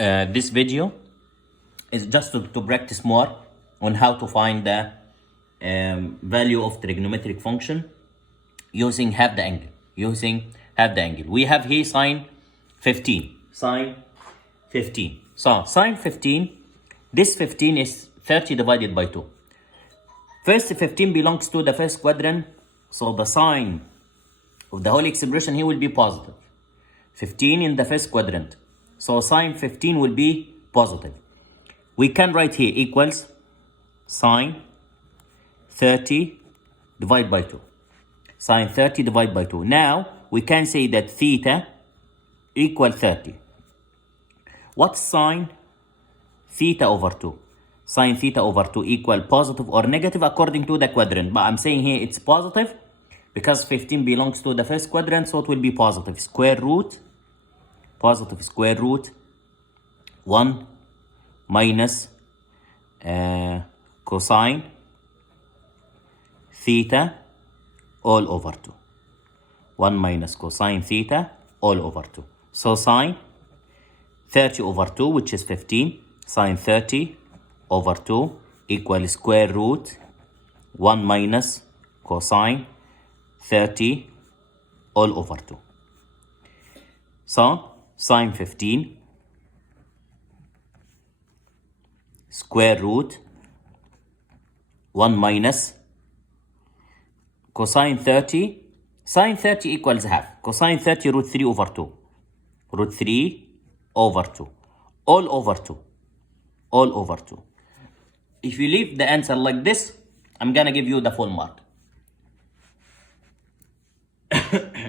This video is just to practice more on how to find the value of trigonometric function using half the angle. We have here sine 15. Sine 15. So sine 15, this 15 is 30 divided by 2. First 15 belongs to the first quadrant, so the sign of the whole expression here will be positive. 15 in the first quadrant, so sine 15 will be positive. We can write here equals sine 30 divided by 2. Sine 30 divided by 2. Now we can say that theta equal 30. What's sine theta over 2? Sine theta over 2 equal positive or negative according to the quadrant. But I'm saying here it's positive because 15 belongs to the first quadrant, so it will be positive. Positive square root 1 minus cosine theta all over 2. 1 minus cosine theta all over 2. So sine 30 over 2, which is 15, sine 30 over 2 equals square root 1 minus cosine 30 all over 2. So sine 15 square root 1 minus cosine 30. Sine 30 equals half. Cosine 30 root 3 over 2. Root 3 over 2. All over 2. All over 2. If you leave the answer like this, I'm gonna give you the full mark.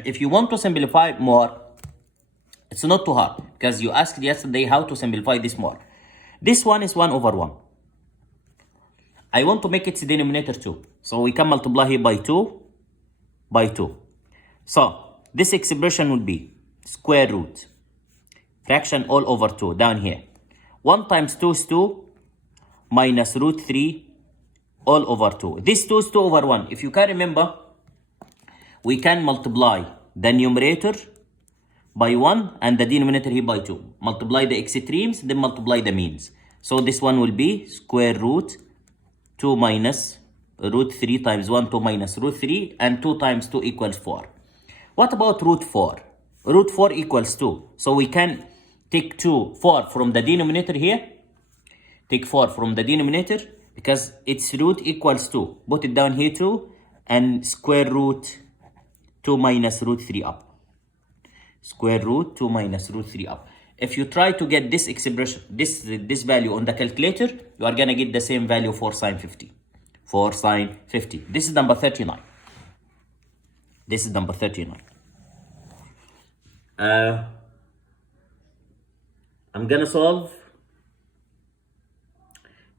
If you want to simplify more, it's not too hard because you asked yesterday how to simplify this more. This one is 1 over 1. I want to make its denominator 2. So we can multiply here by 2 by 2. So this expression would be square root fraction all over 2 down here. 1 times 2 is 2 minus root 3 all over 2. This 2 is 2 over 1. If you can remember, we can multiply the numerator by 1 and the denominator here by 2. Multiply the extremes, then multiply the means. So this one will be square root 2 minus root 3 times 1, 2 minus root 3, and 2 times 2 equals 4. What about root 4? Root 4 equals 2. So we can take 4 from the denominator here. Take 4 from the denominator because its root equals 2. Put it down here 2 and square root 2 minus root 3 up. Square root 2 minus root 3 up. If you try to get this expression, this value on the calculator, you are going to get the same value for sine 50. For sine 50. This is number 39. This is number 39. I'm going to solve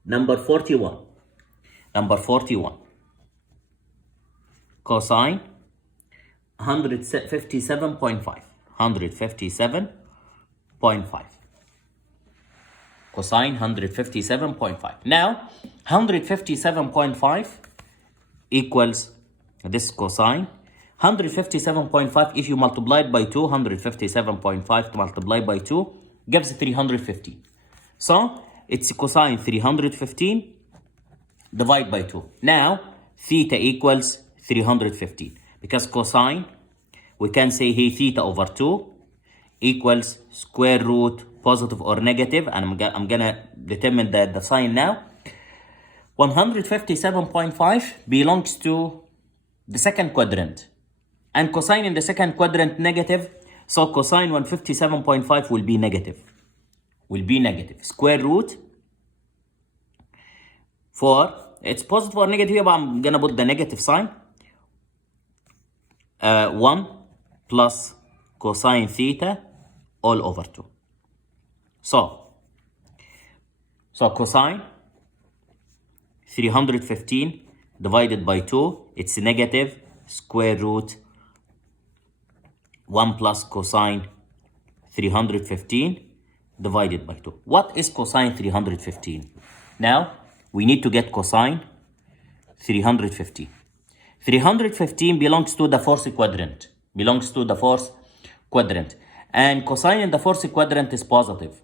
number 41. Number 41. Cosine 157.5. 157.5. Cosine 157.5. Now 157.5 equals this cosine 157.5. If you multiply it by 2, 157.5 multiplied by 2 gives 315. So it's cosine 315 divided by 2. Now theta equals 315 because cosine, we can say here theta over 2 equals square root positive or negative, and I'm gonna determine the sign now. 157.5 belongs to the second quadrant, and cosine in the second quadrant negative, so cosine 157.5 will be negative. Square root for, it's positive or negative here, but I'm gonna put the negative sign. 1 plus cosine theta all over 2. So cosine 315 divided by 2, it's negative square root 1 plus cosine 315 divided by 2. What is cosine 315? Now we need to get cosine 315. 315 belongs to the fourth quadrant. And cosine in the fourth quadrant is positive.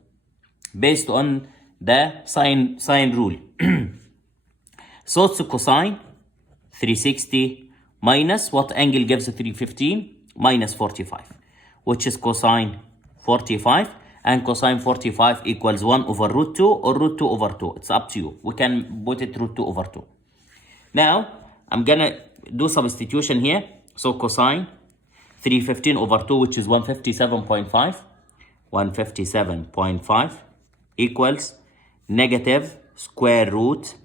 based on the sine rule. So it's cosine 360 minus what angle gives 315 minus 45, which is cosine 45, and cosine 45 equals 1 over root 2 or root 2 over 2. It's up to you. We can put it root 2 over 2. Now, I'm gonna do substitution here. So cosine 315 over 2, which is 157.5. 157.5 equals negative square root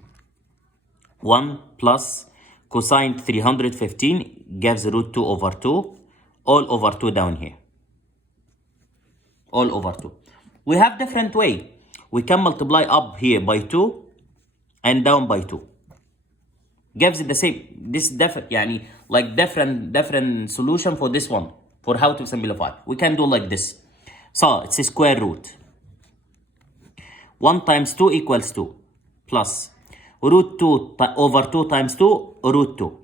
1 plus cosine 315 gives root 2 over 2, all over 2 down here. All over 2. We have different way. We can multiply up here by 2 and down by 2. Gives it the same. This different, يعني like different solution for this one, for how to simplify. We can do like this. So it's a square root. 1 times 2 equals 2 plus root 2 over 2 times 2 root 2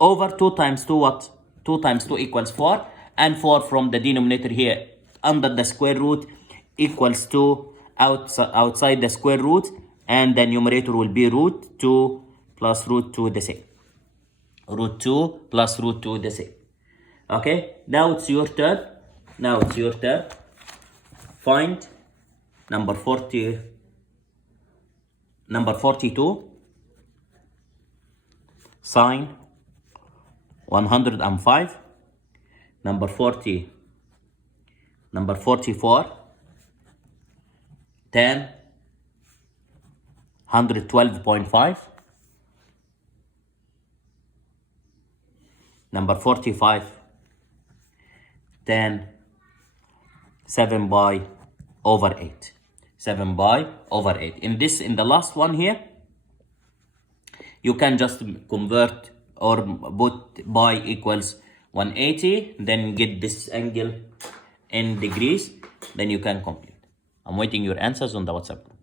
over 2 times 2 what? 2 times 2 equals 4, and 4 from the denominator here under the square root equals 2 outside the square root, and the numerator will be root 2 plus root 2 the same. Root 2 plus root 2 the same. Okay, now it's your turn. Now it's your turn. Find number 42, sine 105, number 44, tan 112.5, number 45, tan 7 by over 8. 7 by over 8. In the last one here, you can just convert or put by equals 180, then get this angle in degrees, then you can complete. I'm waiting your answers on the WhatsApp group.